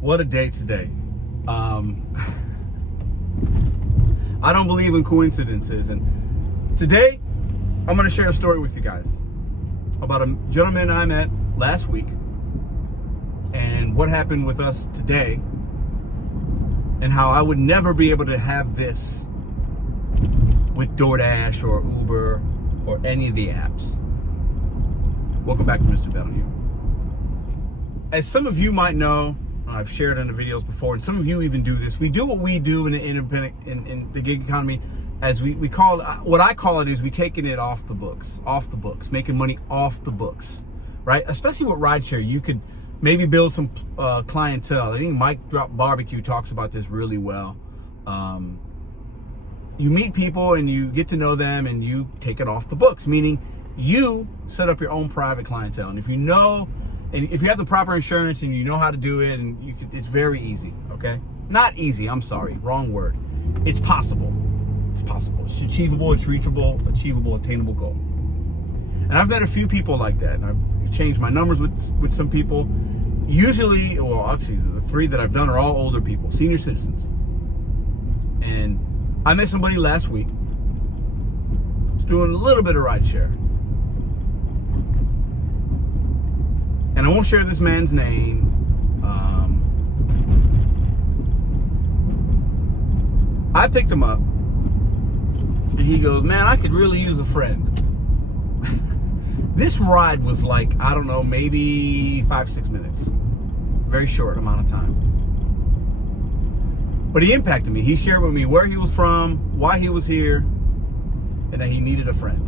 What a day today. I don't believe in coincidences, and today I'm going to share a story with you guys about a gentleman I met last week and what happened with us today, and how I would never be able to have this with DoorDash or Uber or any of the apps. Welcome back to Mr.BetonYou. As some of you might know, I've shared in the videos before, and some of you even do this. We do what we do in the independent, in the gig economy, as we call it, what I call it is we taking it off the books, making money off the books, right? Especially with rideshare, you could maybe build some clientele. I think Mike Drop Barbecue talks about this really well. You meet people and you get to know them and you take it off the books, meaning you set up your own private clientele. And if you know, and if you have the proper insurance and you know how to do it, and it's very easy, okay? Not easy, I'm sorry, wrong word. It's possible. It's possible. It's achievable, it's reachable, achievable, attainable goal. And I've met a few people like that, and I've changed my numbers with some people. Usually, well, actually, the three that I've done are all older people, senior citizens. And I met somebody last week who's doing a little bit of rideshare. And I won't share this man's name. I picked him up, and he goes, "Man, I could really use a friend." This ride was like, I don't know, maybe 5-6 minutes. Very short amount of time. But he impacted me. He shared with me where he was from, why he was here, and that he needed a friend.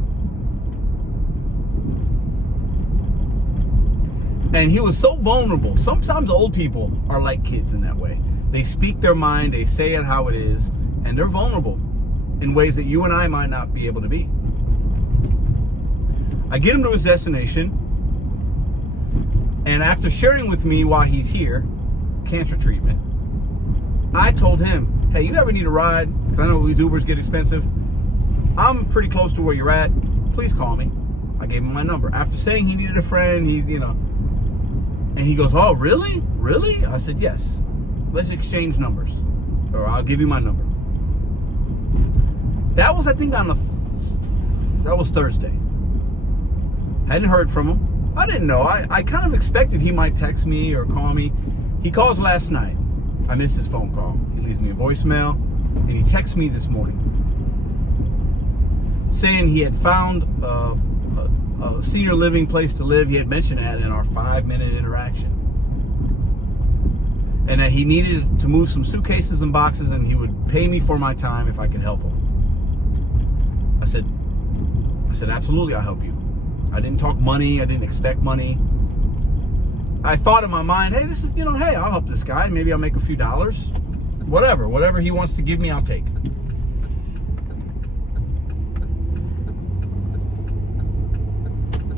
And he was so vulnerable. Sometimes old people are like kids in that way. They speak their mind, they say it how it is, and they're vulnerable in ways that you and I might not be able to be. I get him to his destination, and after sharing with me why he's here, cancer treatment, I told him, "Hey, you ever need a ride? Because I know these Ubers get expensive. I'm pretty close to where you're at. Please call me." I gave him my number. After saying he needed a friend, and he goes, "Oh, really? Really?" I said, "Yes. Let's exchange numbers, or I'll give you my number." That was, I think, that was Thursday. Hadn't heard from him. I didn't know. I kind of expected he might text me or call me. He calls last night. I missed his phone call. He leaves me a voicemail, and he texts me this morning saying he had found a senior living place to live. He had mentioned that in our 5-minute interaction, and that he needed to move some suitcases and boxes, and he would pay me for my time if I could help him. I said, "Absolutely, I'll help you." I didn't talk money. I didn't expect money. I thought in my mind, hey, this is, hey, I'll help this guy. Maybe I'll make a few dollars. Whatever he wants to give me, I'll take.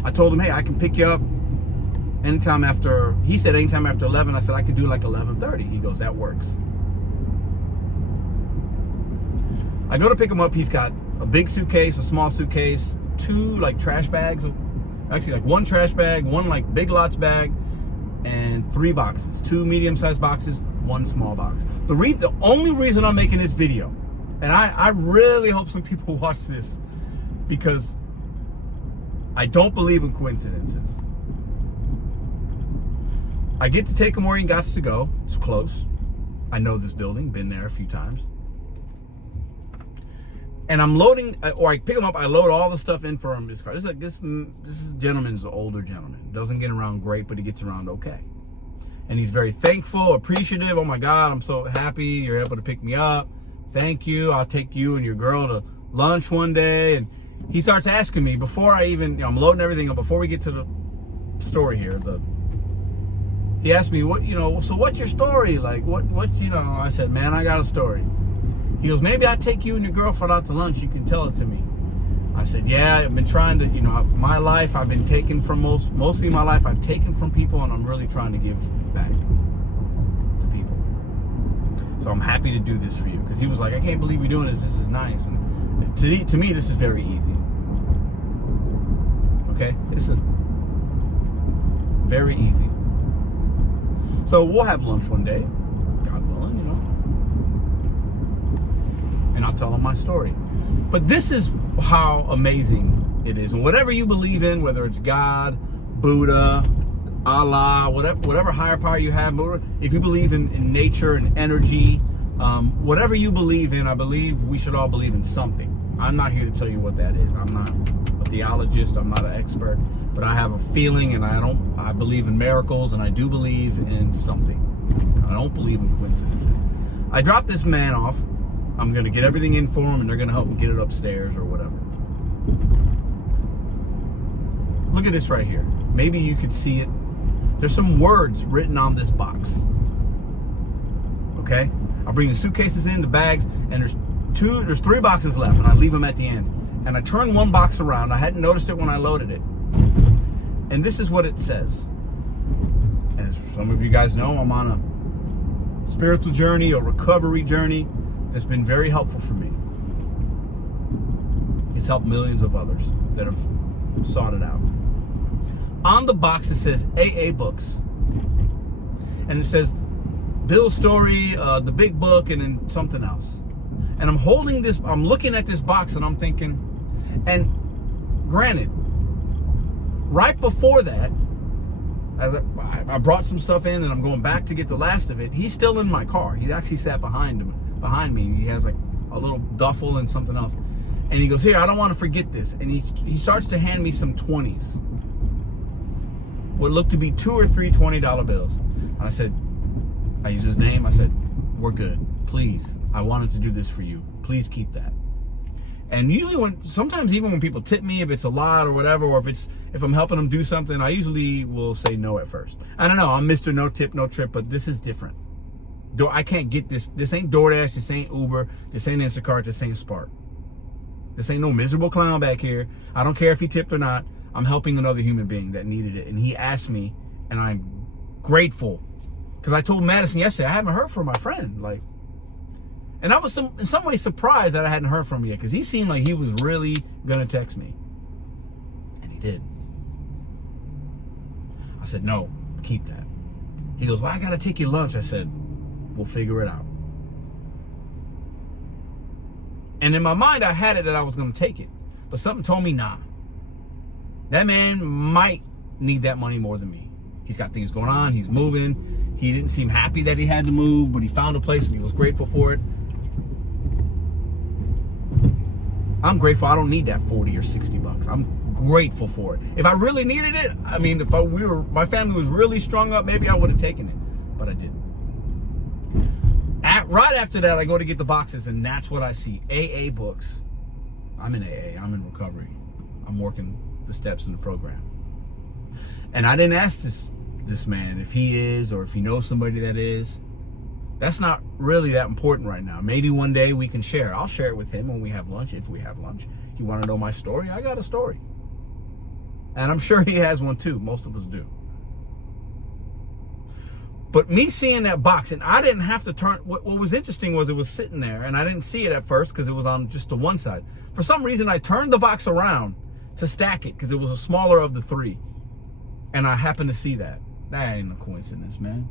I told him, hey, I can pick you up anytime after, he said anytime after 11. I said, I could do like 11:30. He goes, that works. I go to pick him up. He's got a big suitcase, a small suitcase, 2 like trash bags, actually like 1 trash bag, 1 like Big Lots bag, and 3 boxes, 2 medium-sized boxes, 1 small box. The only reason I'm making this video, and I really hope some people watch this, because I don't believe in coincidences. I get to take him where he got to go. It's close. I know this building, been there a few times. And I'm loading, or I pick him up, I load all the stuff in for him in his car. This gentleman's an older gentleman. Doesn't get around great, but he gets around okay. And he's very thankful, appreciative. "Oh my God, I'm so happy you're able to pick me up. Thank you. I'll take you and your girl to lunch one day." And he starts asking me, before I even, I'm loading everything up, before we get to the story here, he asked me, so what's your story? Like, what's, I said, "Man, I got a story." He goes, "Maybe I'll take you and your girlfriend out to lunch. You can tell it to me." I said, "Yeah, I've been trying to, my life, I've been taken from mostly my life, I've taken from people, and I'm really trying to give back to people. So I'm happy to do this for you." Because he was like, "I can't believe you're doing this. This is nice." And to me, this is very easy. Okay? This is very easy. So we'll have lunch one day, God willing, you know. And I'll tell him my story. But this is how amazing it is. And whatever you believe in, whether it's God, Buddha, Allah, whatever higher power you have, if you believe in nature and energy, whatever you believe in, I believe we should all believe in something. I'm not here to tell you what that is. I'm not a theologist. I'm not an expert, but I have a feeling, and I believe in miracles, and I do believe in something. I don't believe in coincidences. I dropped this man off. I'm going to get everything in for him, and they're going to help me get it upstairs or whatever. Look at this right here. Maybe you could see it. There's some words written on this box. Okay? I'll bring the suitcases in, the bags, and there's 3 boxes left, and I leave them at the end. And I turn one box around. I hadn't noticed it when I loaded it. And this is what it says. And as some of you guys know, I'm on a spiritual journey, a recovery journey that's been very helpful for me. It's helped millions of others that have sought it out. On the box it says AA books. And it says Bill's story, the big book, and then something else. And I'm holding this, I'm looking at this box and I'm thinking, and granted, right before that, as I brought some stuff in and I'm going back to get the last of it, he's still in my car. He actually sat behind me. He has like a little duffel and something else. And he goes, here, I don't want to forget this. And he starts to hand me some 20s. What looked to be 2 or 3 $20 bills. And I said, I used his name. I said, we're good. Please. I wanted to do this for you. Please keep that. And usually sometimes even when people tip me, if it's a lot or whatever, or if I'm helping them do something, I usually will say no at first. I don't know. I'm Mr. No Tip, No Trip, but this is different. I can't get this. This ain't DoorDash. This ain't Uber. This ain't Instacart. This ain't Spark. This ain't no miserable clown back here. I don't care if he tipped or not. I'm helping another human being that needed it. And he asked me, and I'm grateful. Because I told Madison yesterday, I haven't heard from my friend. And I was in some way surprised that I hadn't heard from him yet. Because he seemed like he was really going to text me. And he did. I said, no, keep that. He goes, well, I got to take you lunch. I said, we'll figure it out. And in my mind, I had it that I was going to take it. But something told me, nah. That man might need that money more than me. He's got things going on. He's moving. He didn't seem happy that he had to move, but he found a place and he was grateful for it. I'm grateful. I don't need that 40 or 60 bucks. I'm grateful for it. If I really needed it, I mean, if my family was really strung up, maybe I would have taken it, but I didn't. Right after that, I go to get the boxes, and that's what I see. AA books. I'm in AA. I'm in recovery. I'm working the steps in the program. And I didn't ask this man if he is or if he knows somebody that is. That's not really that important right now. Maybe one day we can share. I'll share it with him when we have lunch, if we have lunch. You want to know my story? I got a story. And I'm sure he has one too. Most of us do. But me seeing that box, and I didn't have to turn, what was interesting was it was sitting there, and I didn't see it at first because it was on just the one side. For some reason, I turned the box around to stack it because it was a smaller of the 3. And I happened to see that. That ain't a coincidence, man.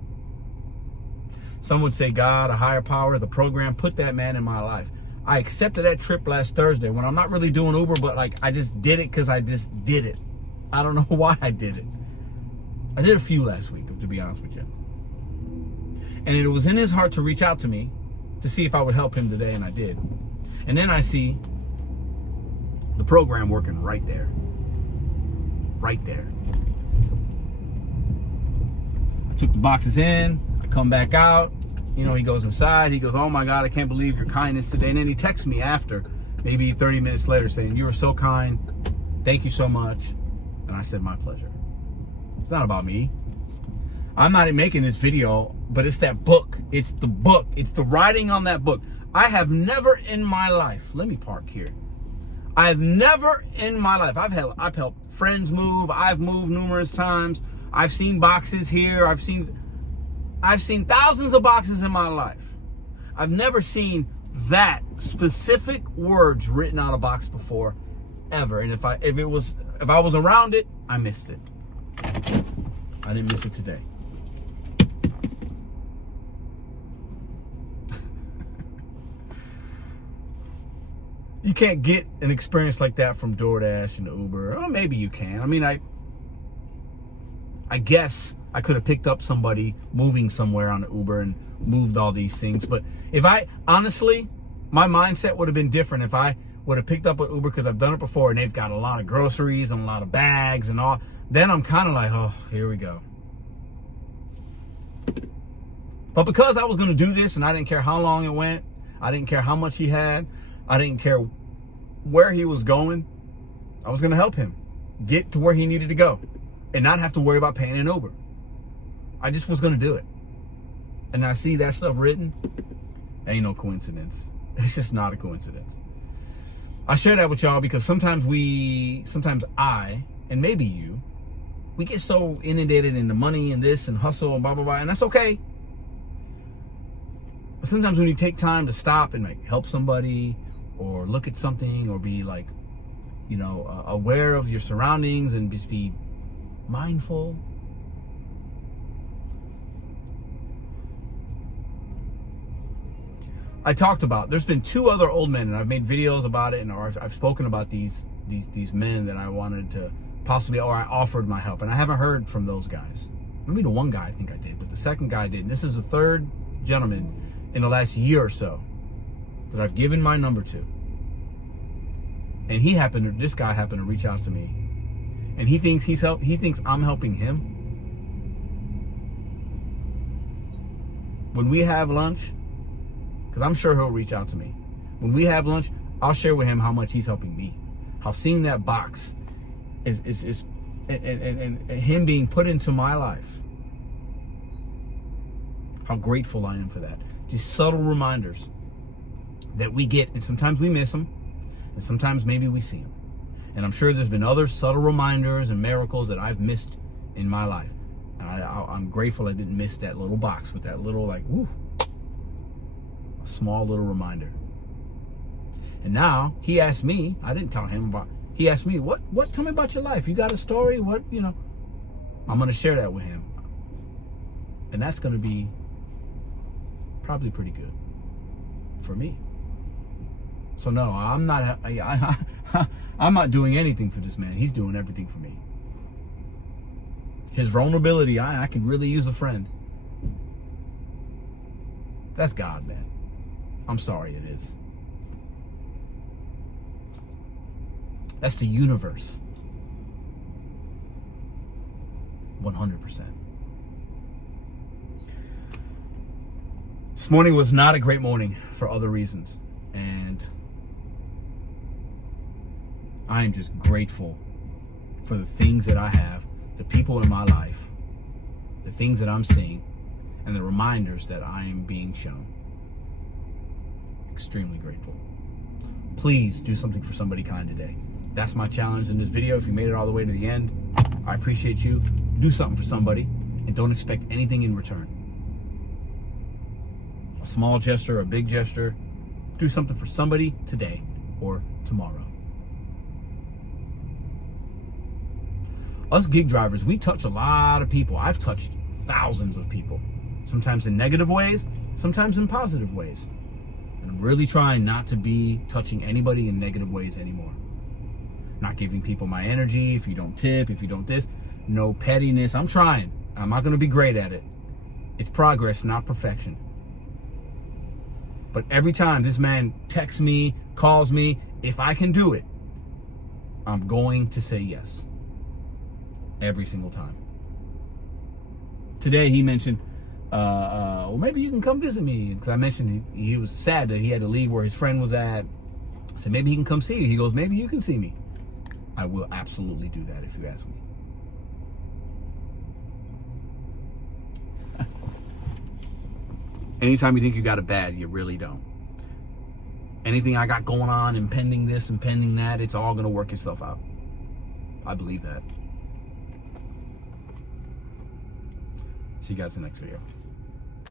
Some would say God, a higher power, the program, put that man in my life. I accepted that trip last Thursday when I'm not really doing Uber, but I just did it because I just did it. I don't know why I did it. I did a few last week, to be honest with you. And it was in his heart to reach out to me to see if I would help him today, and I did. And then I see the program working right there. Right there. I took the boxes in. I come back out. You know, he goes inside. He goes, oh my God, I can't believe your kindness today. And then he texts me after, maybe 30 minutes later, saying, you were so kind. Thank you so much. And I said, my pleasure. It's not about me. I'm not making this video, but it's that book. It's the book. It's the writing on that book. I have never in my life, let me park here. I've never in my life, I've helped friends move. I've moved numerous times. I've seen boxes here. I've seen thousands of boxes in my life. I've never seen that specific words written on a box before, ever. And if I was around it, I missed it. I didn't miss it today. you can't get an experience like that from DoorDash and Uber. Or maybe you can. I mean, I guess I could have picked up somebody moving somewhere on the Uber and moved all these things. But if honestly, my mindset would have been different if I would have picked up an Uber, because I've done it before and they've got a lot of groceries and a lot of bags and all. Then I'm kind of like, oh, here we go. But because I was going to do this and I didn't care how long it went, I didn't care how much he had, I didn't care where he was going, I was going to help him get to where he needed to go and not have to worry about paying an Uber. I just was going to do it. And I see that stuff written. Ain't no coincidence. It's just not a coincidence. I share that with y'all because sometimes I, and maybe you, we get so inundated in the money and this and hustle and blah, blah, blah, and that's okay. But sometimes when you take time to stop and like help somebody or look at something or be like, you know, aware of your surroundings and just be mindful. I talked about, there's been 2 other old men, and I've made videos about it, and I've spoken about these men that I wanted to possibly, or I offered my help, and I haven't heard from those guys. Maybe the one guy I think I did, but the second guy I didn't. This is the 3rd gentleman in the last year or so that I've given my number to. And this guy happened to reach out to me, and he thinks I'm helping him. When we have lunch, because I'm sure he'll reach out to me. When we have lunch, I'll share with him how much he's helping me. How seeing that box is and him being put into my life. How grateful I am for that. These subtle reminders that we get, and sometimes we miss them, and sometimes maybe we see them. And I'm sure there's been other subtle reminders and miracles that I've missed in my life. And I'm grateful I didn't miss that little box with that little, like, woo, a small little reminder. And now he asked me, I didn't tell him about, he asked me, what, tell me about your life. You got a story? What, you know, I'm going to share that with him. And that's going to be probably pretty good for me. So no, I'm not doing anything for this man. He's doing everything for me. His vulnerability, I could really use a friend. That's God, man. I'm sorry, it is. That's the universe. 100%. This morning was not a great morning for other reasons. And I am just grateful for the things that I have, the people in my life, the things that I'm seeing, and the reminders that I am being shown. Extremely grateful. Please do something for somebody kind today. That's my challenge in this video. If you made it all the way to the end, I appreciate you. Do something for somebody and don't expect anything in return. A small gesture, a big gesture. Do something for somebody today or tomorrow. Us gig drivers, we touch a lot of people. I've touched thousands of people. Sometimes in negative ways, sometimes in positive ways. And I'm really trying not to be touching anybody in negative ways anymore. Not giving people my energy. If you don't tip, if you don't this, no pettiness. I'm trying. I'm not going to be great at it. It's progress, not perfection. But every time this man texts me, calls me, if I can do it, I'm going to say yes. Every single time. Today he mentioned, well, maybe you can come visit me. Because I mentioned he was sad that he had to leave where his friend was at. I said, maybe he can come see you. He goes, maybe you can see me. I will absolutely do that if you ask me. Anytime you think you got it bad, you really don't. Anything I got going on, impending this, impending that, it's all going to work itself out. I believe that. See you guys in the next video.